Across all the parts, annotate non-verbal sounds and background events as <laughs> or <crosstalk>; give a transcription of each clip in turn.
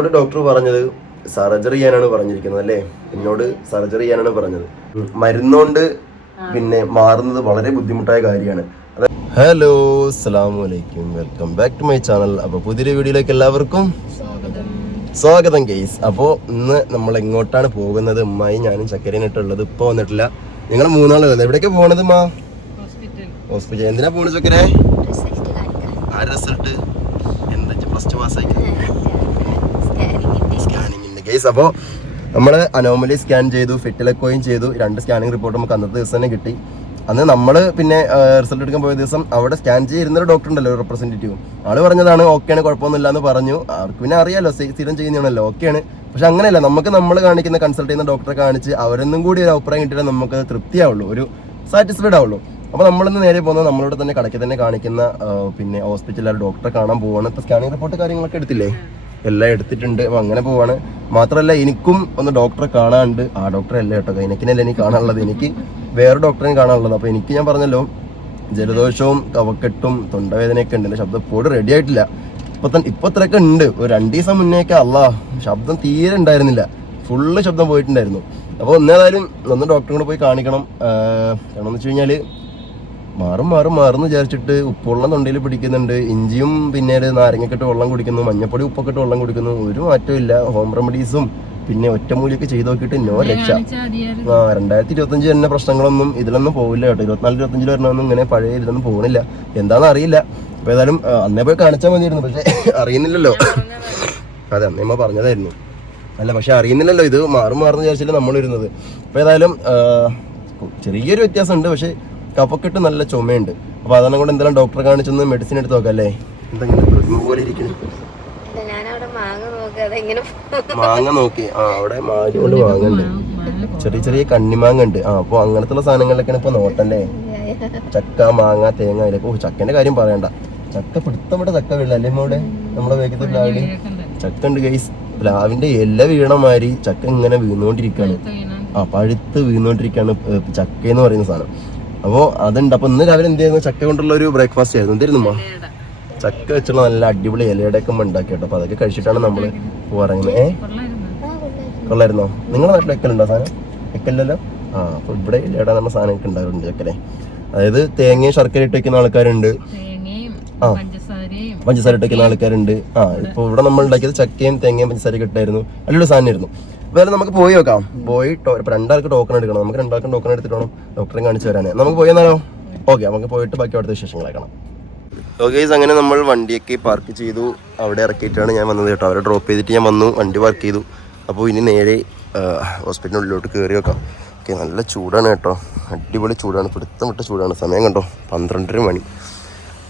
എന്നോട് ഡോക്ടർ പറഞ്ഞത് സർജറി ചെയ്യാനാണ് പറഞ്ഞിരിക്കുന്നത് അല്ലേ? എന്നോട് സർജറി ചെയ്യാനാണ് പറഞ്ഞത്. മരുന്നോണ്ട് മരുന്നുകൊണ്ട് പിന്നെ മാറുന്നത് വളരെ ബുദ്ധിമുട്ടായ കാര്യമാണ്. ഹലോ അസ്സലാമു അലൈക്കും welcome back to my channel അപ്പോൾ പുതിയൊരു വീഡിയോയിലേക്ക് എല്ലാവർക്കും സ്വാഗതം. ഗെയ്സ് അപ്പോൾ ഇന്ന് നമ്മൾ എങ്ങോട്ടാണ് പോകുന്നത്? ഉമ്മായി ഞാനും ചക്കരേനിട്ടുള്ളത് ഇപ്പോൾ വന്നിട്ടില്ല. നിങ്ങൾ മൂന്നാളല്ലേ എവിടേക്ക് പോണത് മാ ഹോസ്പിറ്റൽ. എന്തിനാ പോണത് ചക്കരെ? ആ റിസൾട്ട് എന്താ ഫസ്റ്റ് മാസമായി സ്കാനിങ്ങിന്റെ കേസ് അപ്പോൾ നമ്മൾ അനോമലി സ്കാൻ ചെയ്തു ഫിറ്റിലക്കോയും ചെയ്തു രണ്ട് സ്കാനിങ് റിപ്പോർട്ട് നമുക്ക് അന്നത്തെ ദിവസം തന്നെ കിട്ടി. അന്ന് നമ്മൾ പിന്നെ റിസൾട്ട് എടുക്കാൻ പോയ ദിവസം അവിടെ സ്കാൻ ഒരു ഡോക്ടർ ഉണ്ടല്ലോ റെപ്രസെന്റേറ്റീവ് ആൾ പറഞ്ഞതാണ് ഓക്കെയാണ് കുഴപ്പമൊന്നുമില്ല എന്ന് പറഞ്ഞു. അവർക്ക് പിന്നെ അറിയാലോ സ്ഥി- സ്ഥിരം ചെയ്യുന്നതാണല്ലോ ഓക്കെയാണ് പക്ഷെ അങ്ങനെയല്ല നമുക്ക് നമ്മൾ കാണിക്കുന്ന കൺസൾട്ട് ചെയ്യുന്ന ഡോക്ടറെ കാണിച്ച് അവരൊന്നും കൂടി ഒരു അഭിപ്രായം കിട്ടിയാൽ നമുക്ക് തൃപ്തിയാവുള്ളൂ ഒരു സാറ്റിസ്ഫൈഡ് ആവുള്ളൂ. അപ്പോൾ നമ്മളിന്ന് നേരെ പോകുന്നത് നമ്മളോട് തന്നെ കടയ്ക്ക് തന്നെ കാണിക്കുന്ന പിന്നെ ഹോസ്പിറ്റലിൽ ഡോക്ടറെ കാണാൻ പോവാണ്. സ്കാനിങ് റിപ്പോർട്ട് കാര്യങ്ങളൊക്കെ എടുത്തില്ലേ? എല്ലാം എടുത്തിട്ടുണ്ട്. അപ്പൊ അങ്ങനെ പോവാണ്. മാത്രമല്ല എനിക്കും ഒന്ന് ഡോക്ടറെ കാണാനുണ്ട്. ആ ഡോക്ടറെ അല്ല കേട്ടോ. എനിക്കിനല്ല എനിക്ക് കാണാനുള്ളത്. എനിക്ക് വേറെ ഡോക്ടറെ കാണാനുള്ളത്. അപ്പോൾ എനിക്ക് ഞാൻ പറഞ്ഞല്ലോ ജലദോഷവും കവക്കെട്ടും തൊണ്ടവേദനയൊക്കെ ഉണ്ട്. ശബ്ദം ഇപ്പോഴും റെഡി ആയിട്ടില്ല. ഇപ്പൊ തന്നെ ഇപ്പൊ ഇത്രയൊക്കെ ഉണ്ട്. ഒരു രണ്ട് ദിവസം മുന്നേയൊക്കെ അല്ലാ ശബ്ദം തീരെ ഉണ്ടായിരുന്നില്ല. ഫുള്ള് ശബ്ദം പോയിട്ടുണ്ടായിരുന്നു. അപ്പോൾ ഒന്നേതായാലും ഒന്ന് ഡോക്ടറെ കൂടെ പോയി കാണിക്കണം. കാരണം എന്ന് വെച്ച് കഴിഞ്ഞാൽ മാറും മാറും മാറും വിചാരിച്ചിട്ട് ഉപ്പുവെള്ളം തൊണ്ടയിൽ പിടിക്കുന്നുണ്ട്. ഇഞ്ചിയും പിന്നെ നാരങ്ങക്കെട്ട് വെള്ളം കുടിക്കുന്നു മഞ്ഞപ്പൊടി ഉപ്പൊക്കെ ഇട്ട് വെള്ളം കുടിക്കുന്നു. ഒരു മാറ്റവും ഇല്ല. ഹോം റെമഡീസും പിന്നെ ഒറ്റമൂലിയൊക്കെ ചെയ്ത് നോക്കിയിട്ട് നോ രക്ഷ. ആ രണ്ടായിരത്തി ഇരുപത്തഞ്ച് തന്നെ പ്രശ്നങ്ങളൊന്നും ഇതിലൊന്നും പോവില്ല കേട്ടോ. ഇരുപത്തിനാല് ഇരുപത്തഞ്ചിൽ വരണമൊന്നും ഇങ്ങനെ പഴയ ഇതിലൊന്നും പോകണില്ല എന്താണെന്ന് അറിയില്ല. അപ്പോൾ ഏതായാലും അന്നേ പോയി കാണിച്ചാൽ മതിയായിരുന്നു. പക്ഷേ <laughs> അറിയുന്നില്ലല്ലോ. അതെ അന്നേമ്മ പറഞ്ഞതായിരുന്നു. അല്ല പക്ഷെ അറിയുന്നില്ലല്ലോ. ഇത് മാറും മാറുന്ന വിചാരിച്ചില്ല നമ്മളിരുന്നത്. അപ്പോൾ ഏതായാലും ചെറിയൊരു ചെറിയൊരു വ്യത്യാസമുണ്ട്. പക്ഷേ കഫക്കെട്ട് നല്ല ചുമയുണ്ട്. അപ്പോൾ അതാണ് കൊണ്ട് എന്തെങ്കിലും ഡോക്ടറെ കാണിച്ചൊന്ന് മെഡിസിൻ എടുത്ത് നോക്കാം അല്ലേ എന്തെങ്കിലും പ്രതിമ പോലെ ഞാനവിടെ മാങ്ങ നോക്കി ആ അവിടെ മാരി കൊണ്ട് മാങ്ങണ്ട് ചെറിയ ചെറിയ കണ്ണിമാങ്ങ ഉണ്ട് ആ അപ്പോൾ അങ്ങനത്തെ സാധനങ്ങളിലൊക്കെയാണ് ഇപ്പോൾ നോട്ടല്ലേ? ചക്ക മാങ്ങ തേങ്ങ അതിലൊക്കെ ഓ ചക്കന്റെ കാര്യം പറയണ്ട. ചക്ക പിടുത്തം ചക്ക വീഴ അല്ലേ മോടെ നമ്മുടെ വേഗത്തിൽ പ്ലാവിൽ? ചക്ക ഉണ്ട് ഗൈസ് പ്ലാവിന്റെ ഇല വീണ മാതിരി ചക്ക ഇങ്ങനെ വീണുകൊണ്ടിരിക്കുകയാണ്. ആ പഴുത്ത് വീണുകൊണ്ടിരിക്കുകയാണ് ചക്ക എന്ന് പറയുന്ന സാധനം. അപ്പോൾ അതുണ്ട്. അപ്പോൾ ഇന്ന് രാവിലെ എന്ത് ചെയ്യുന്നു? ചക്ക കൊണ്ടുള്ള ഒരു ബ്രേക്ക്ഫാസ്റ്റ് ആയിരുന്നു. എന്തായിരുന്നു? ചക്ക വെച്ചുള്ള നല്ല അടിപൊളി ഇലയുടെയൊക്കെ ഒക്കെ ഉണ്ടാക്കി കേട്ടോ അപ്പോൾ അതൊക്കെ കഴിച്ചിട്ടാണ് നമ്മൾ പോറങ്ങുന്നത് ഏ? കൊള്ളായിരുന്നോ? നിങ്ങളുടെ നാട്ടിൽ വെക്കലുണ്ടോ സാധനം? വെക്കലല്ലോ ആ അപ്പോൾ ഇവിടെ ഇലയുടെ നമ്മുടെ സാധനമൊക്കെ ഉണ്ടാകാറുണ്ട് ചക്കലെ അതായത് തേങ്ങയും ശർക്കര ഇട്ട് വെക്കുന്ന ആൾക്കാരുണ്ട്. ആ. പഞ്ചസാര ഇട്ട് വെക്കുന്ന ആൾക്കാരുണ്ട്. ആ ഇപ്പോൾ ഇവിടെ നമ്മൾ ഉണ്ടാക്കിയത് ചക്കയും തേങ്ങയും പഞ്ചസാരയൊക്കെ ഇട്ടായിരുന്നു. നല്ലൊരു സാധനമായിരുന്നു. വേറെ നമുക്ക് പോയി നോക്കാം. പോയി രണ്ടാൾക്ക് ടോക്കൺ എടുക്കണം. നമുക്ക് രണ്ടാൾക്കും ടോക്കൺ എടുത്തിട്ട് വേണം ഡോക്ടറെ കാണിച്ചു വരാൻ നമുക്ക് പോയി എന്നാലോ? ഓക്കെ നമുക്ക് പോയിട്ട് ബാക്കി അവിടുത്തെ വിശേഷങ്ങളേക്കണം ഓക്കെ അങ്ങനെ നമ്മൾ വണ്ടിയൊക്കെ പാർക്ക് ചെയ്തു. അവിടെ ഇറക്കിയിട്ടാണ് ഞാൻ വന്നത് കേട്ടോ. അവരെ ഡ്രോപ്പ് ചെയ്തിട്ട് ഞാൻ വന്നു. വണ്ടി പാർക്ക് ചെയ്തു. അപ്പോൾ ഇനി നേരെ ഹോസ്പിറ്റലിനുള്ളിലോട്ട് കയറി വെക്കാം ഓക്കെ നല്ല ചൂടാണ് കേട്ടോ. അടിപൊളി ചൂടാണ്. പിടുത്തം വിട്ട ചൂടാണ്. സമയം കണ്ടോ? പന്ത്രണ്ടര മണി.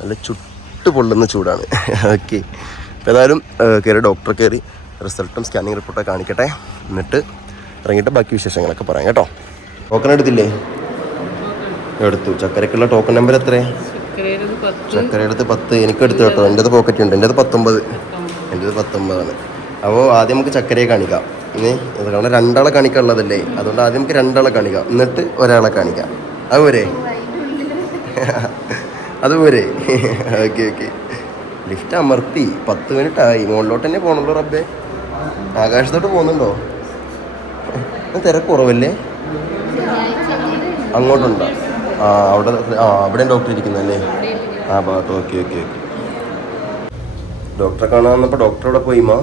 നല്ല ചുട്ട് പൊള്ളുന്ന ചൂടാണ്. <laughs> ഓക്കെ അപ്പോൾ ഏതായാലും കയറി ഡോക്ടറെ കയറി റിസൾട്ടും സ്കാനിങ് റിപ്പോർട്ടൊക്കെ കാണിക്കട്ടെ. എന്നിട്ട് ഇറങ്ങിയിട്ട് ബാക്കി വിശേഷങ്ങളൊക്കെ പറയാം കേട്ടോ. ടോക്കൺ എടുത്തില്ലേ? എടുത്തു. ചക്കരക്കുള്ള ടോക്കൺ നമ്പർ എത്രയാണ് ചക്കരയുടെ പത്ത്. എനിക്ക് എടുത്തു കേട്ടോ. എന്റെത് പോക്കറ്റ് ഉണ്ട്. എന്റെത് പത്തൊമ്പത്. എന്റെത് പത്തൊമ്പതാണ്. അപ്പോൾ ആദ്യം നമുക്ക് ചക്കരയെ കാണിക്കാം. ഇനി കാരണം രണ്ടാളെ കാണിക്കാനുള്ളതല്ലേ? അതുകൊണ്ട് ആദ്യം നമുക്ക് രണ്ടാളെ കാണിക്കാം. എന്നിട്ട് ഒരാളെ കാണിക്കാം. അത് പോരെ? അത് പോരെ? Okay okay. ലിഫ്റ്റ് അമർത്തി. പത്ത് മിനിറ്റ് ആയി. മുകളിലോട്ട് തന്നെ പോകണല്ലോ റബ്ബേ. ആകാശത്തോട്ട് പോകുന്നുണ്ടോ? തിരക്ക് കുറവല്ലേ അങ്ങോട്ടുണ്ടോ? ആ അവിടെ ആ അവിടെ ഡോക്ടർ ഇരിക്കുന്നല്ലേ ആ ഭാഗത്ത്. ഓക്കെ ഓക്കെ ഓക്കെ ഡോക്ടറെ കാണാൻ വന്നപ്പോൾ ഡോക്ടർ അവിടെ പോയി മാ?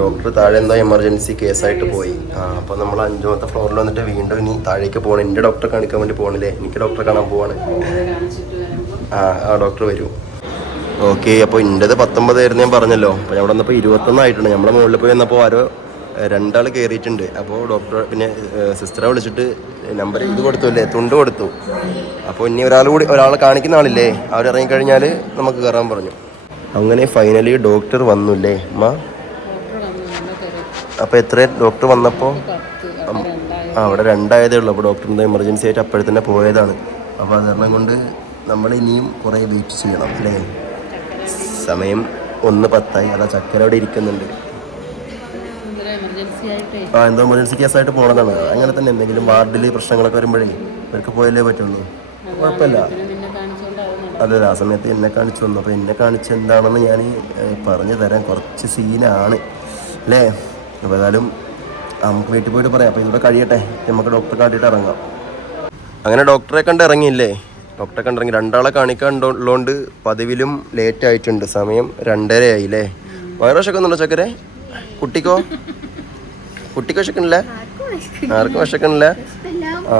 ഡോക്ടർ താഴെ എന്താ എമർജൻസി കേസായിട്ട് പോയി. ആ അപ്പോൾ നമ്മൾ അഞ്ചാമത്തെ ഫ്ലോറിൽ വന്നിട്ട് വീണ്ടും ഇനി താഴേക്ക് പോകണം. എന്റെ ഡോക്ടറെ കാണിക്കാൻ വേണ്ടി പോകണില്ലേ എനിക്ക് ഡോക്ടറെ കാണാൻ പോവാണ്. ആ ആ ഡോക്ടർ വരൂ. ഓക്കെ അപ്പോൾ എന്റെത് പത്തൊമ്പതായിരുന്നു ഞാൻ പറഞ്ഞല്ലോ. അപ്പോൾ ഞാൻ ഇവിടെ വന്നപ്പോൾ ഇരുപത്തൊന്നായിട്ടുണ്ട് നമ്മുടെ മുകളിൽ പോയി വന്നപ്പോൾ ആരോ രണ്ടാൾ കയറിയിട്ടുണ്ട് അപ്പോൾ ഡോക്ടർ പിന്നെ സിസ്റ്ററെ വിളിച്ചിട്ട് നമ്പർ ഇത് കൊടുത്തു അല്ലേ തുണ്ട് കൊടുത്തു. അപ്പോൾ ഇനി ഒരാൾ കൂടി ഒരാളെ കാണിക്കുന്ന ആളില്ലേ? അവർ ഇറങ്ങിക്കഴിഞ്ഞാൽ നമുക്ക് കയറാൻ പറഞ്ഞു. അങ്ങനെ ഫൈനലി ഡോക്ടർ വന്നുല്ലേ? അമ്മ അപ്പോൾ എത്ര ഡോക്ടർ വന്നപ്പോൾ അവിടെ രണ്ടായതേ ഉള്ളൂ. അപ്പോൾ ഡോക്ടറിന്റെ എമർജൻസി ആയിട്ട് അപ്പോഴെ തന്നെ പോയതാണ്. അപ്പോൾ അത് കാരണം കൊണ്ട് നമ്മൾ ഇനിയും കുറേ വെയിറ്റ് ചെയ്യണം അല്ലേ? സമയം ഒന്ന് പത്തായി. അതാ ചക്കര അവിടെ ഇരിക്കുന്നുണ്ട്. ആ എന്തോ എമർജൻസി കേസായിട്ട് പോകണമെന്നാണ് അങ്ങനെ തന്നെ എന്തെങ്കിലും വാർഡിൽ പ്രശ്നങ്ങളൊക്കെ വരുമ്പോഴേ ഇവർക്ക് പോയല്ലേ പറ്റുള്ളൂ. കുഴപ്പമില്ല. അത് ആ സമയത്ത് എന്നെ കാണിച്ചു വന്നു അപ്പോൾ എന്നെ കാണിച്ച് എന്താണെന്ന് ഞാൻ പറഞ്ഞു തരാൻ കുറച്ച് സീനാണ്. അല്ലേ? അപ്പോൾ ഏതായാലും നമുക്ക് വീട്ടിൽ പോയിട്ട് പറയാം. അപ്പോൾ ഇവിടെ കഴിയട്ടെ. നമുക്ക് ഡോക്ടറെ കാട്ടിയിട്ട് ഇറങ്ങാം. അങ്ങനെ ഡോക്ടറെ കണ്ട് ഇറങ്ങിയില്ലേ? ഡോക്ടറെ കണ്ടിറങ്ങി രണ്ടാളെ കാണിക്കാണ്ടുള്ളതുകൊണ്ട് പതിവിലും ലേറ്റ് ആയിട്ടുണ്ട്. സമയം രണ്ടര ആയില്ലേ വയറോഷൊക്കെ ഒന്നുണ്ടോ ചക്കരെ? കുട്ടിക്കോ? കുട്ടിക്ക് വിശക്കണില്ല ആർക്കും വിശക്കണില്ല ആ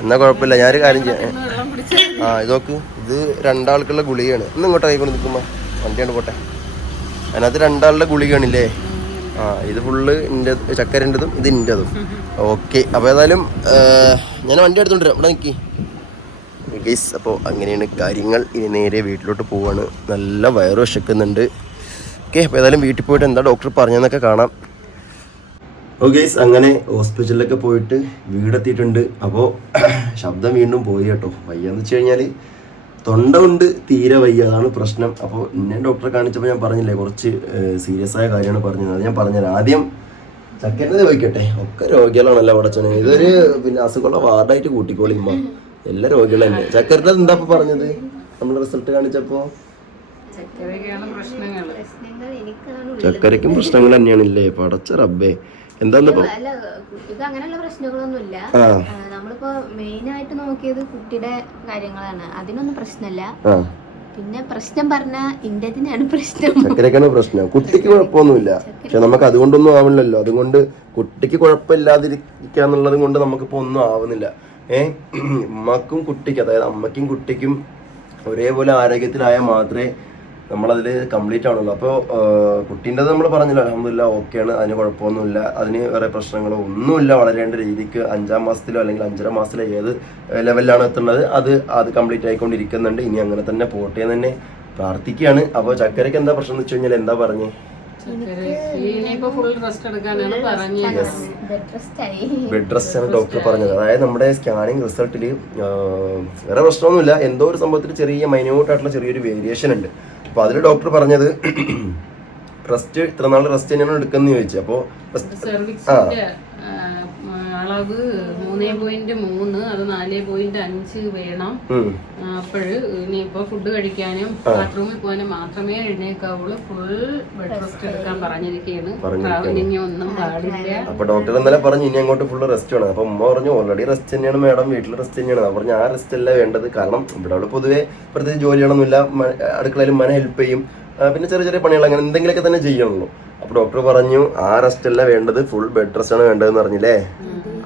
എന്നാ കുഴപ്പമില്ല. ഞാനൊരു കാര്യം ചെയ്യാം. ആ ഇത് നോക്ക്. ഇത് രണ്ടാൾക്കുള്ള ഗുളികയാണ്. ഇന്ന് ഇങ്ങോട്ട് കൈകൊണ്ട് നിൽക്കുമ്പോ. വണ്ടിയാണ് പോട്ടെ. അതിനകത്ത് രണ്ടാളുടെ ഗുളികയാണില്ലേ? ആ ഇത് ഫുള്ള് എന്റെ ചക്കരന്റെതും ഇത് എന്റെതും ഓക്കെ. അപ്പോൾ ഏതായാലും ഞാൻ വണ്ടി എടുത്തോണ്ടിരാം ഇവിടെ നിൽക്കി ഗൈസ് അപ്പോൾ അങ്ങനെയാണ് കാര്യങ്ങൾ. ഇനി നേരെ വീട്ടിലോട്ട് പോവാണ്. നല്ല വയറ് വിശക്കുന്നുണ്ട്. ഓക്കെ അപ്പോൾ ഏതായാലും വീട്ടിൽ പോയിട്ട് എന്താ ഡോക്ടർ പറഞ്ഞതെന്നൊക്കെ കാണാം. ഓ ഗൈസ് അങ്ങനെ ഹോസ്പിറ്റലിലൊക്കെ പോയിട്ട് വീടെത്തിയിട്ടുണ്ട്. അപ്പോൾ <clears throat> ശബ്ദം വീണ്ടും പോയി കേട്ടോ. വയ്യാന്ന് വെച്ച് കഴിഞ്ഞാൽ തൊണ്ട കൊണ്ട് തീരെ വയ്യ അതാണ് പ്രശ്നം. അപ്പോൾ എന്നെ ഡോക്ടറെ കാണിച്ചപ്പോൾ ഞാൻ പറഞ്ഞില്ലേ കുറച്ച് സീരിയസ് ആയ കാര്യമാണ് പറഞ്ഞത്. അത് ഞാൻ പറഞ്ഞുതരാം. ആദ്യം ചക്കരത് പോയിക്കട്ടെ ഒക്കെ രോഗികളാണല്ലോ അവിടെ ചെന്നെ. ഇതൊരു പിന്നെ അസുഖമുള്ള വാർഡായിട്ട് കൂട്ടിക്കോളിമ്മ എല്ലാ രോഗികളും തന്നെ. ചക്കരന്റെ എന്താ ഇപ്പൊ പറഞ്ഞത്? നമ്മൾ റിസൾട്ട് കാണിച്ചപ്പോൾ ചക്കരയൊക്കെയാണ് പ്രശ്നങ്ങൾ പ്രശ്നങ്ങൾ ഇല്ലേ ചക്കരയ്ക്കും പ്രശ്നങ്ങൾ തന്നെയാണില്ലേ? പടച്ച റബ്ബേ. എന്താന്നിപ്പോ അല്ല കുട്ടിക്ക് അങ്ങനെയുള്ള പ്രശ്നങ്ങളൊന്നുമില്ല. നമ്മളിപ്പോ മെയിൻ ആയിട്ട് നോക്കിയത് കുട്ടിയുടെ കാര്യങ്ങളാണ്. അതിനൊന്നും പ്രശ്നമില്ല. പിന്നെ പ്രശ്നം പറഞ്ഞ ഇന്ത്യത്തിനാണ് പ്രശ്നം. ചക്കരക്കാണ് പ്രശ്നം. കുട്ടിക്ക് കുഴപ്പമൊന്നുമില്ല. പക്ഷെ നമുക്ക് അതുകൊണ്ടൊന്നും ആവില്ലല്ലോ അതുകൊണ്ട് കുട്ടിക്ക് കുഴപ്പമില്ലാതിരിക്കാന്നുള്ളത് കൊണ്ട് നമുക്കിപ്പോ ഒന്നും ആവുന്നില്ല. ഏ? ഉമ്മക്കും കുട്ടിക്ക് അതായത് അമ്മയ്ക്കും കുട്ടിക്കും ഒരേപോലെ ആരോഗ്യത്തിലായാൽ മാത്രമേ നമ്മളതിൽ കംപ്ലീറ്റ് ആണല്ലോ അപ്പോൾ കുട്ടീന്റെത് നമ്മൾ പറഞ്ഞില്ല അലഹമില്ല ഓക്കെയാണ് അതിന് കുഴപ്പമൊന്നുമില്ല. അതിന് വേറെ പ്രശ്നങ്ങളോ ഒന്നുമില്ല. വളരേണ്ട രീതിക്ക് അഞ്ചാം മാസത്തിലോ അല്ലെങ്കിൽ അഞ്ചര മാസത്തിലോ ഏത് ലെവലിലാണ് എത്തുന്നത് അത് അത് കംപ്ലീറ്റ് ആയിക്കൊണ്ടിരിക്കുന്നുണ്ട്. ഇനി അങ്ങനെ തന്നെ പോട്ടെ എന്ന് തന്നെ പ്രാർത്ഥിക്കുകയാണ്. അപ്പോൾ ചക്കരയ്ക്ക് എന്താ പ്രശ്നം എന്ന് വെച്ച് കഴിഞ്ഞാൽ എന്താ പറഞ്ഞേ? ചക്കരയ്ക്ക് ഇനിയിപ്പോ ഫുൾ റെസ്റ്റ് എടുക്കാനാണ് പറഞ്ഞത്. ബെഡ് റെസ്റ്റ് ആയി. ബെഡ് റെസ്റ്റ് ആണ് ഡോക്ടർ പറഞ്ഞത്. അതായത് നമ്മുടെ സ്കാനിങ് റിസൾട്ടിൽ വേറെ പ്രശ്നമൊന്നുമില്ല. എന്തോ ഒരു സംഭവത്തിൽ ചെറിയ മൈന്യൂട്ട് ആയിട്ടുള്ള ചെറിയൊരു വേരിയേഷൻ ഉണ്ട്. അപ്പോൾ അതിൽ ഡോക്ടർ പറഞ്ഞത് <clears throat> റെസ്റ്റ് ഇത്ര നാൾ റെസ്റ്റ് തന്നെയാണ് എടുക്കുന്നത് ചോദിച്ചു. അപ്പോൾ സെർവിക്സിന്റെ അളവ് മൂന്നേ പോയിന്റ് മൂന്ന് അത് നാല് പോയിന്റ് അഞ്ച് വേണം. അപ്പോഴ് ഇനിയിപ്പോ ഫുഡ് കഴിക്കാനും ബാത്റൂമിൽ പോകാനും മാത്രമേ എഴുന്നേക്കാവുള്ളൂ. ഫുൾ ബെഡ് റെസ്റ്റ് എടുക്കാൻ പറഞ്ഞിരിക്കുകയാണ് ട്രാവലിംഗ് ഒന്നും പാടില്ല. അപ്പൊ ഡോക്ടർ ഇന്നലെ പറഞ്ഞു ഇനി അങ്ങോട്ട് ഫുള്ള് റെസ്റ്റ് വേണം. അപ്പൊ ഉമ്മ പറഞ്ഞു ഓൾറെഡി റെസ്റ്റ് തന്നെയാണ് മാഡം വീട്ടിൽ റെസ്റ്റ് തന്നെയാണ്. ഞാൻ പറഞ്ഞു ആ റെസ്റ്റ് അല്ല വേണ്ടത്. കാരണം ഇവിടെ അവിടെ പൊതുവേ പ്രത്യേകിച്ച് ജോലിയാണെന്നില്ല അടുക്കളയിൽ മന ഹെൽപ്പ് ചെയ്യും. പിന്നെ ചെറിയ ചെറിയ പണികൾ അങ്ങനെ എന്തെങ്കിലുമൊക്കെ തന്നെ ചെയ്യണല്ലോ അപ്പൊ ഡോക്ടർ പറഞ്ഞു ആ റെസ്റ്റ് അല്ല വേണ്ടത്. ഫുൾ ബെഡ് റെസ്റ്റ് ആണ് വേണ്ടതെന്ന് പറഞ്ഞില്ലേ?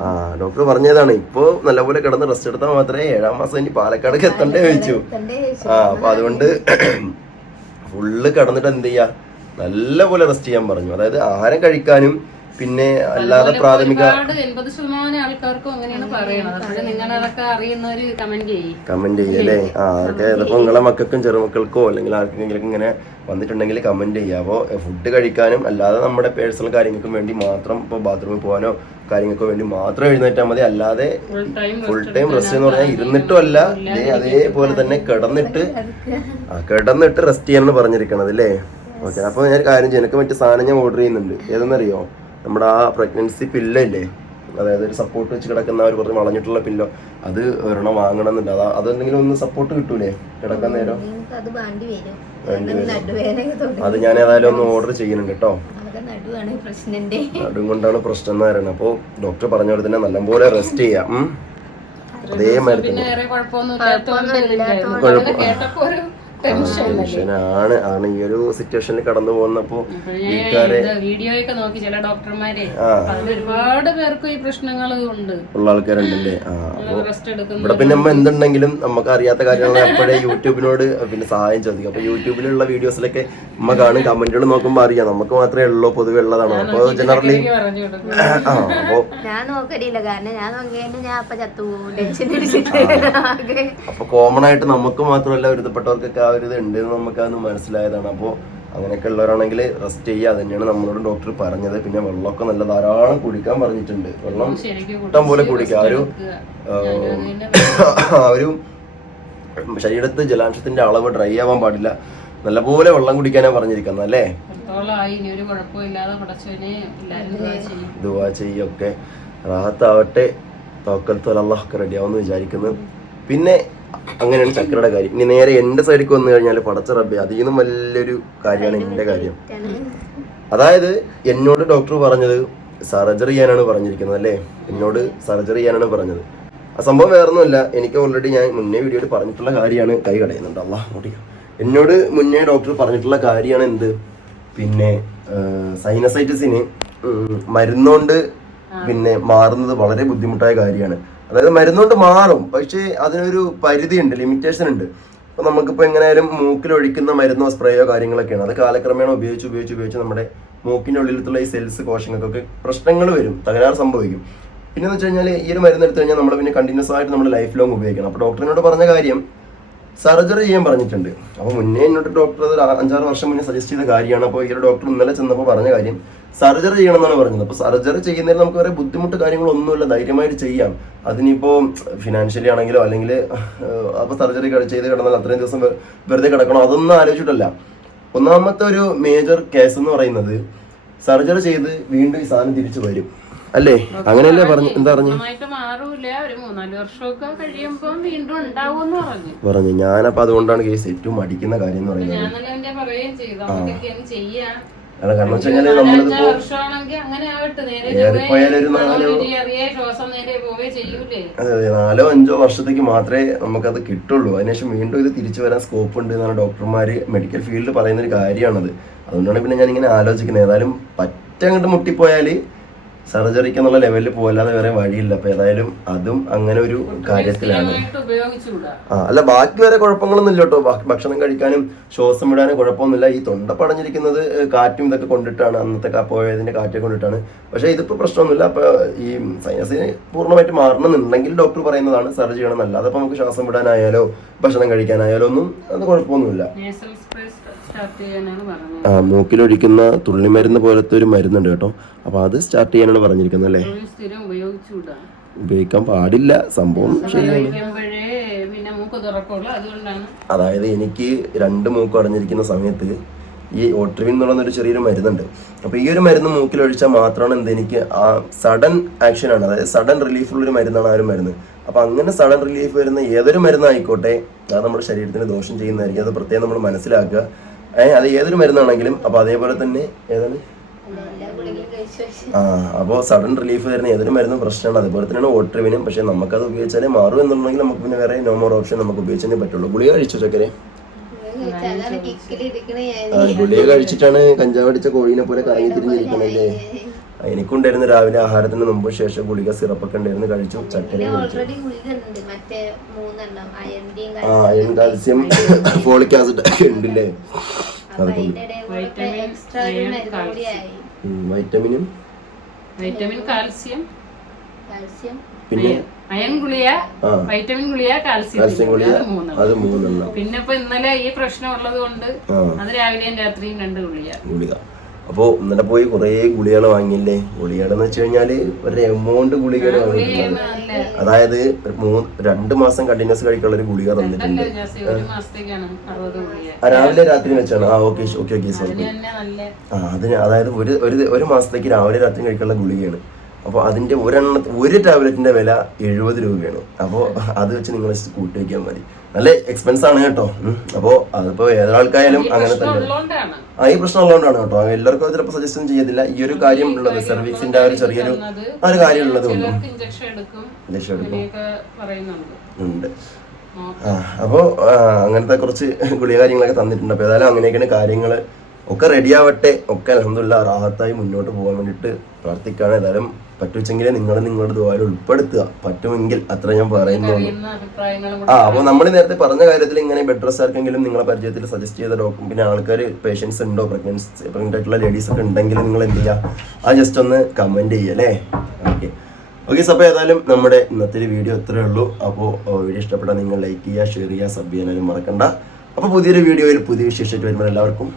ആ ഡോക്ടർ പറഞ്ഞതാണ് ഇപ്പോ നല്ലപോലെ കിടന്ന് റെസ്റ്റ് എടുത്താൽ മാത്രമേ ഏഴാം മാസം ഇനി പാലക്കാടേക്ക് എത്തണ്ടേ ചോദിച്ചു. ആ അപ്പൊ അതുകൊണ്ട് <clears throat> ഫുള്ള് കിടന്നിട്ട് എന്ത് ചെയ്യാ? നല്ലപോലെ റെസ്റ്റ് ചെയ്യാൻ പറഞ്ഞു. അതായത് ആഹാരം കഴിക്കാനും പിന്നെ അല്ലാതെ പ്രാഥമിക ഒരുപാട് എൺപത് ശതമാനം ആൾക്കാർക്കും അങ്ങനെയാണ് പറയുന്നത്. നിങ്ങൾ അതൊക്കെ അറിയുന്നവര് കമന്റ് ചെയ്യും. കമന്റ് ചെയ്യല്ലേ ആ ചിലപ്പോ ചിലപ്പോൾ നിങ്ങളെ മക്കൾക്കും ചെറുമക്കൾക്കോ അല്ലെങ്കിൽ ആർക്കെങ്കിലും ഇങ്ങനെ വന്നിട്ടുണ്ടെങ്കിൽ കമന്റ് ചെയ്യുക അപ്പോ ഫുഡ് കഴിക്കാനും അല്ലാതെ നമ്മുടെ പേഴ്സണൽ കാര്യങ്ങൾക്കും വേണ്ടി മാത്രം ഇപ്പോൾ ബാത്റൂമിൽ പോകാനോ കാര്യങ്ങൾക്കോ വേണ്ടി മാത്രം എഴുന്നേറ്റാൽ മതി. അല്ലാതെ ഫുൾ ടൈം റെസ്റ്റ് എന്ന് പറഞ്ഞാൽ ഇരുന്നിട്ടും അല്ല അതേപോലെ തന്നെ കിടന്നിട്ട് ആ കിടന്നിട്ട് റെസ്റ്റ് ചെയ്യാനാണ് പറഞ്ഞിരിക്കണത് അല്ലേ? ഓക്കെ അപ്പോൾ ഞാൻ കാര്യം ചെയ്യാം. എനിക്ക് മറ്റു സാധനം ഞാൻ ഓർഡർ ചെയ്യുന്നുണ്ട്. ഏതെന്നറിയോ? നമ്മുടെ ആ പ്രഗ്നൻസി പില്ലല്ലേ അതായത് ഒരു സപ്പോർട്ട് വെച്ച് കിടക്കുന്ന ഒരു കുറച്ച് വളഞ്ഞിട്ടുള്ള പില്ലോ അത് ഒരെണ്ണം വാങ്ങണം എന്നുണ്ട് അതാ അതെന്തെങ്കിലും ഒന്ന് സപ്പോർട്ട് കിട്ടൂലേ? കിടക്കാൻ നേരം? അത് ഞാൻ ഏതായാലും ഒന്ന് ഓർഡർ ചെയ്യുന്നുണ്ട് കേട്ടോ നടും കൊണ്ടാണ് പ്രശ്നം എന്ന് പറയുന്നത്. അപ്പോൾ ഡോക്ടർ പറഞ്ഞ പോലെ തന്നെ നല്ലപോലെ റെസ്റ്റ് ചെയ്യാം. അതേ മരുന്ന് കുഴപ്പമൊന്നും ടെൻഷനാണ്. ആണ് ഈ ഒരു സിറ്റുവേഷനിൽ കടന്നു പോകുന്നപ്പോ വീട്ടുകാരെ വീഡിയോ ഒക്കെ നോക്കി ചില ഡോക്ടർമാരെ ഒരുപാട് പേർക്കും ഈ പ്രശ്നങ്ങൾ ഉണ്ട്. ഉള്ള ആൾക്കാരുണ്ടല്ലേ? ആ ഇവിടെ പിന്നെ നമ്മ എന്തുണ്ടെങ്കിലും നമുക്ക് അറിയാത്ത കാര്യങ്ങൾ എപ്പോഴേ യൂട്യൂബിനോട് പിന്നെ സഹായം ചോദിക്കും. അപ്പൊ യൂട്യൂബിലുള്ള വീഡിയോസിലൊക്കെ നമ്മ കാണും. കമന്റുകൾ നോക്കുമ്പോൾ അറിയാം. നമുക്ക് മാത്രമേ ഉള്ളൂ പൊതുവെ ഉള്ളതാണ്. അപ്പൊ ജനറലി ആ ഞാൻ നോക്കലില്ല കാരണം ഞാൻ അപ്പൊ കോമൺ ആയിട്ട് നമുക്ക് മാത്രമല്ല ഒരുത്തപ്പെട്ടവർക്കൊക്കെ ആ ഒരു ഇത് ഉണ്ട് എന്ന് നമുക്ക് അതൊന്ന് മനസ്സിലായതാണ്. അപ്പോൾ അങ്ങനെയൊക്കെ ഉള്ളവരാണെങ്കിൽ റെസ്റ്റ് ചെയ്യുക. അത് തന്നെയാണ് നമ്മളോട് ഡോക്ടർ പറഞ്ഞത്. പിന്നെ വെള്ളമൊക്കെ നല്ല ധാരാളം കുടിക്കാൻ പറഞ്ഞിട്ടുണ്ട്. വെള്ളം ശരിക്കും ഇഷ്ടം പോലെ കുടിക്കുക ആ ഒരു. ആ ഒരു ശരീരത്ത് ജലാംശത്തിന്റെ അളവ് ഡ്രൈ ആവാൻ പാടില്ല. നല്ലപോലെ വെള്ളം കുടിക്കാനാ പറഞ്ഞിരിക്കുന്നത് അല്ലേ? ദുവാ ചെയ്യൊക്കെ റാഹത്താവട്ടെ. തോക്കൽ തൊലല്ലാഹൊക്കെ റെഡിയാവുമെന്ന് വിചാരിക്കുന്നു. പിന്നെ അങ്ങനെയാണ് ചക്കരയുടെ കാര്യം. ഇനി നേരെ എന്റെ സൈഡിലേക്ക് വന്നു കഴിഞ്ഞാൽ പടച്ച റബ്ബെ അതിൽ നിന്നും വലിയൊരു കാര്യമാണ് എന്റെ കാര്യം. അതായത് എന്നോട് ഡോക്ടർ പറഞ്ഞത് സർജറി ചെയ്യാനാണ് പറഞ്ഞിരിക്കുന്നത് അല്ലേ? എന്നോട് സർജറി ചെയ്യാനാണ് പറഞ്ഞത്. ആ സംഭവം വേറൊന്നുമല്ല. എനിക്ക് ഓൾറെഡി ഞാൻ മുന്നേ വീഡിയോയിൽ പറഞ്ഞിട്ടുള്ള കാര്യമാണ് കൈ കടയുന്നുണ്ട്. അല്ല എന്നോട് മുന്നേ ഡോക്ടർ പറഞ്ഞിട്ടുള്ള കാര്യമാണ് എന്ത്? പിന്നെ സൈനസൈറ്റിസിന് മരുന്നുകൊണ്ട് പിന്നെ മാറുന്നത് വളരെ ബുദ്ധിമുട്ടായ കാര്യമാണ്. അതായത് മരുന്നുകൊണ്ട് മാറും. പക്ഷേ അതിനൊരു പരിധിയുണ്ട് ലിമിറ്റേഷൻ ഉണ്ട് അപ്പൊ നമുക്കിപ്പോ എങ്ങനെയായാലും മൂക്കിൽ ഒഴിക്കുന്ന മരുന്നോ സ്പ്രേയോ കാര്യങ്ങളൊക്കെയാണ്. അത് കാലക്രമേണ ഉപയോഗിച്ച് ഉപയോഗിച്ച് ഉപയോഗിച്ച് നമ്മുടെ മൂക്കിന്റെ ഉള്ളിലത്തുള്ള ഈ സെൽസ് കോശങ്ങൾക്കൊക്കെ പ്രശ്നങ്ങൾ വരും. തകരാറ് സംഭവിക്കും. പിന്നെ എന്ന് വെച്ച് കഴിഞ്ഞാൽ ഈ ഒരു മരുന്ന് എടുത്തു കഴിഞ്ഞാൽ നമ്മൾ പിന്നെ കണ്ടിന്യൂസ് ആയിട്ട് നമ്മൾ ലൈഫ് ലോങ് ഉപയോഗിക്കണം. അപ്പോൾ ഡോക്ടറിനോട് പറഞ്ഞ കാര്യം സർജറി ചെയ്യാൻ പറഞ്ഞിട്ടുണ്ട്. അപ്പോൾ മുന്നേ എന്നോട് ഡോക്ടർ അഞ്ചാറ് വർഷം മുന്നേ സജസ്റ്റ് ചെയ്ത കാര്യമാണ്. അപ്പോൾ ഈ ഒരു ഡോക്ടർ ഇന്നലെ ചെന്നപ്പോൾ പറഞ്ഞ കാര്യം സർജറി ചെയ്യണം എന്നാണ് പറഞ്ഞത്. അപ്പോൾ സർജറി ചെയ്യുന്നതിൽ നമുക്ക് വേറെ ബുദ്ധിമുട്ട് കാര്യങ്ങളൊന്നുമില്ല. ധൈര്യമായിട്ട് ചെയ്യാം. അതിനിപ്പോൾ ഫിനാൻഷ്യലി ആണെങ്കിലോ അല്ലെങ്കിൽ അപ്പോൾ സർജറി ചെയ്ത് കിടന്നാൽ അത്രയും ദിവസം വെറുതെ കിടക്കണം? അതൊന്നും ആലോചിച്ചിട്ടല്ല. ഒന്നാമത്തെ ഒരു മേജർ കേസ് എന്ന് പറയുന്നത് സർജറി ചെയ്ത് വീണ്ടും ഈ സാധനം തിരിച്ചു വരും. അല്ലേ? അങ്ങനെയല്ലേ പറഞ്ഞു എന്താ പറഞ്ഞു? പറഞ്ഞു. ഞാനപ്പോൾ അതുകൊണ്ടാണ് കേസ് ഏറ്റവും മടിക്കുന്ന കാര്യം എന്ന് പറയുന്നത്. കാരണം കാരണം വെച്ച് നേരെ ഏറിപ്പോയാൽ ഒരു നാലോ- അതെ അതെ. നാലോ അഞ്ചോ വർഷത്തേക്ക് മാത്രമേ നമുക്കത് കിട്ടുള്ളൂ. അതിനുശേഷം വീണ്ടും ഇത് തിരിച്ചു വരാൻ സ്കോപ്പ് ഉണ്ട് എന്നാണ് ഡോക്ടർമാര് മെഡിക്കൽ ഫീൽഡിൽ പറയുന്ന ഒരു കാര്യമാണത്. അതുകൊണ്ടാണ് പിന്നെ ഞാൻ ഇങ്ങനെ ആലോചിക്കുന്നത്. ഏതായാലും പറ്റ മുട്ടിപ്പോയാൽ മുട്ടിപ്പോയാൽ സർജറിക്ക് എന്നുള്ള ലെവലിൽ പോകല്ലാതെ വേറെ വഴിയില്ല. അപ്പൊ ഏതായാലും അതും അങ്ങനെ ഒരു കാര്യത്തിലാണ്. ആ അല്ല ബാക്കി വേറെ കുഴപ്പങ്ങളൊന്നും ഇല്ല കേട്ടോ. ഭക്ഷണം കഴിക്കാനും ശ്വാസം വിടാനും കുഴപ്പമൊന്നുമില്ല. ഈ തൊണ്ട പടഞ്ഞിരിക്കുന്നത് കാറ്റും ഇതൊക്കെ കൊണ്ടിട്ടാണ്. അന്നത്തെ പോയതിന്റെ കാറ്റ് കൊണ്ടിട്ടാണ്. പക്ഷെ ഇതിപ്പോ പ്രശ്നമൊന്നുമില്ല. അപ്പൊ ഈ സൈനസിന് പൂർണമായിട്ട് മാറണമെന്നുണ്ടെങ്കിൽ ഡോക്ടർ പറയുന്നതാണ് സർജറി ചെയ്യണം എന്നല്ല അതപ്പോ നമുക്ക് ശ്വാസം വിടാനായാലോ ഭക്ഷണം കഴിക്കാനായാലോ ഒന്നും അത് കുഴപ്പമൊന്നുമില്ല. ആ മൂക്കിലൊഴിക്കുന്ന തുള്ളിമരുന്ന് പോലത്തെ ഒരു മരുന്നുണ്ട് കേട്ടോ. അപ്പൊ അത് സ്റ്റാർട്ട് ചെയ്യാനാണ് പറഞ്ഞിരിക്കുന്നത് അല്ലേ? ഉപയോഗിക്കാൻ പാടില്ല. സംഭവം ശരിയാണ്. അതായത് എനിക്ക് രണ്ട് മൂക്ക് അടഞ്ഞിരിക്കുന്ന സമയത്ത് ഈ ഓട്രിവിൻ എന്ന് പറയുന്ന ഒരു ചെറിയൊരു മരുന്നുണ്ട്. അപ്പോൾ ഈ ഒരു മരുന്ന് മൂക്കിൽ ഒഴിച്ചാൽ മാത്രമാണ് എന്ത് എനിക്ക് ആ സഡൻ ആക്ഷൻ ആണ്. അതായത് സഡൻ റിലീഫ് ഉള്ള ഒരു മരുന്നാണ് ആ ഒരു മരുന്ന്. അപ്പോൾ അങ്ങനെ സഡൻ റിലീഫ് വരുന്ന ഏതൊരു മരുന്നായിക്കോട്ടെ അത് നമ്മുടെ ശരീരത്തിന് ദോഷം ചെയ്യുന്നതായിരിക്കും. അത് പ്രത്യേകം നമ്മൾ മനസ്സിലാക്കുക. അത് ഏതൊരു മരുന്നാണെങ്കിലും അപ്പോൾ അതേപോലെ തന്നെ ഏതാണ്? ആ അപ്പോൾ സഡൻ റിലീഫ് തരുന്ന ഏതൊരു മരുന്നും പ്രശ്നമാണ്. അതുപോലെ തന്നെയാണ് ഓട്രിവിനും പക്ഷേ നമുക്കത് ഉപയോഗിച്ചാലേ മാറും എന്നുണ്ടെങ്കിൽ നമുക്ക് പിന്നെ വേറെ നോ മോർ ഓപ്ഷൻ നമുക്ക് ഉപയോഗിച്ചേ പറ്റുള്ളൂ. ഗുളിക കഴിച്ചു ചക്കരെ? ഗുളിക കഴിച്ചിട്ടാണ് കഞ്ചാവ് അടിച്ച കോഴീനെ പോലെ കറങ്ങി തിരിഞ്ഞിരിക്കണല്ലേ? എനിക്കുണ്ടായിരുന്നു രാവിലെ ആഹാരത്തിന് മുമ്പ് ശേഷം ഗുളിക സിറപ്പൊക്കെ ഉണ്ടായിരുന്നു കഴിച്ചു ചക്കര ഓൾറെഡി ഗുളിക ഉണ്ട് മറ്റേ മൂന്നെണ്ണം ആ അയൺ കാൽസ്യം ഫോളിക് ആസിഡ് ഒക്കെ ഉണ്ടല്ലേ? വൈറ്റമിനും വൈറ്റമിൻ കാൽസ്യം. കാൽസ്യം. പിന്നെ? അയൺ ഗുളിയ വൈറ്റമിൻ ഗുളിയ കാൽസ്യം ഗുളിക അത് മൂന്നെണ്ണം. പിന്നെ ഇപ്പൊ ഇന്നലെ ഈ പ്രശ്നം ഉള്ളത് കൊണ്ട് ആ. അത് രാവിലെയും രാത്രിയും രണ്ട് ഗുളിയ ഗുളിക. അപ്പോൾ ഇന്നലെ പോയി കുറേ ഗുളികൾ വാങ്ങിയില്ലേ? ഗുളികകളെന്ന് വെച്ച് കഴിഞ്ഞാൽ ഒരു എമൗണ്ട് ഗുളികൾ വാങ്ങിയിട്ടുള്ളത് അതായത് ഒരു മൂന്ന് രണ്ട് മാസം കണ്ടിന്യൂസ് കഴിക്കാനുള്ള ഒരു ഗുളിക തന്നിട്ടുണ്ട്. ആ, രാവിലെ രാത്രി വെച്ചാണ്. ആ ഓക്കെ ഓക്കെ ഓക്കെ സോറി ആ അതിന് അതായത് ഒരു ഒരു മാസത്തേക്ക് രാവിലെ രാത്രി കഴിക്കാനുള്ള ഗുളികയാണ്. അപ്പോൾ അതിന്റെ ഒരെണ്ണ ഒരു ടാബ്ലറ്റിന്റെ വില എഴുപത് രൂപയാണ്. അപ്പോൾ അത് വെച്ച് നിങ്ങൾ കൂട്ടി വയ്ക്കാൻ മതി. നല്ല എക്സ്പെൻസ് ആണ് കേട്ടോ. അപ്പോൾ അതിപ്പോൾ ഏതൊരാൾക്കായാലും അങ്ങനെ തന്നെ ആ ഈ പ്രശ്നം ഉള്ളതുകൊണ്ടാണ് കേട്ടോ. എല്ലാവർക്കും ചിലപ്പോൾ സജസ്റ്റ് ചെയ്യത്തില്ല. ഈ ഒരു കാര്യം ഉള്ളത് സെർവിക്സിന്റെ ആ ഒരു ചെറിയൊരു ആ ഒരു കാര്യം ഉള്ളത് കൊണ്ടും. ഇഞ്ചക്ഷൻ എടുക്കും. ഉണ്ട്. അപ്പോൾ അങ്ങനത്തെ കുറച്ച് ഗുളിക കാര്യങ്ങളൊക്കെ തന്നിട്ടുണ്ട്. അപ്പോൾ ഏതായാലും അങ്ങനെയൊക്കെയാണ് കാര്യങ്ങൾ ഒക്കെ റെഡിയാവട്ടെ ഒക്കെ അലഹമില്ല റാഹത്തായി മുന്നോട്ട് പോകാൻ വേണ്ടിയിട്ട് പ്രാർത്ഥിക്കുകയാണ്. ഏതായാലും പറ്റുവെച്ചെങ്കിൽ നിങ്ങൾ നിങ്ങളുടെ ദ്വാരം ഉൾപ്പെടുത്തുക. പറ്റുമെങ്കിൽ അത്ര ഞാൻ പറയുന്നുള്ളൂ. ആ അപ്പോൾ നമ്മൾ നേരത്തെ പറഞ്ഞ കാര്യത്തിൽ ഇങ്ങനെ ബെഡ് റെസ്റ്റ് ആർക്കെങ്കിലും നിങ്ങളെ പരിചയത്തിൽ സജസ്റ്റ് ചെയ്ത ഡോക്ടർ പിന്നെ ആൾക്കാർ പേഷ്യൻസ് ഉണ്ടോ? പ്രഗ്നൻസ് പ്രഗ്നന്റ് ആയിട്ടുള്ള ലേഡീസ് ഒക്കെ ഉണ്ടെങ്കിൽ നിങ്ങൾ എന്ത് ചെയ്യുക ആ ജസ്റ്റ് ഒന്ന് കമന്റ് ചെയ്യുക അല്ലേ? ഓക്കെ ഓക്കെ അപ്പോൾ ഏതായാലും നമ്മുടെ ഇന്നത്തെ ഒരു വീഡിയോ ഇത്രയേ ഉള്ളൂ. അപ്പോൾ വീഡിയോ ഇഷ്ടപ്പെട്ടാൽ നിങ്ങൾ ലൈക്ക് ചെയ്യുക ഷെയർ ചെയ്യുക സബ് ചെയ്യാനും മറക്കണ്ട. അപ്പോൾ പുതിയൊരു വീഡിയോയിൽ പുതിയ വിശേഷമായിട്ട് വരുമ്പോൾ എല്ലാവർക്കും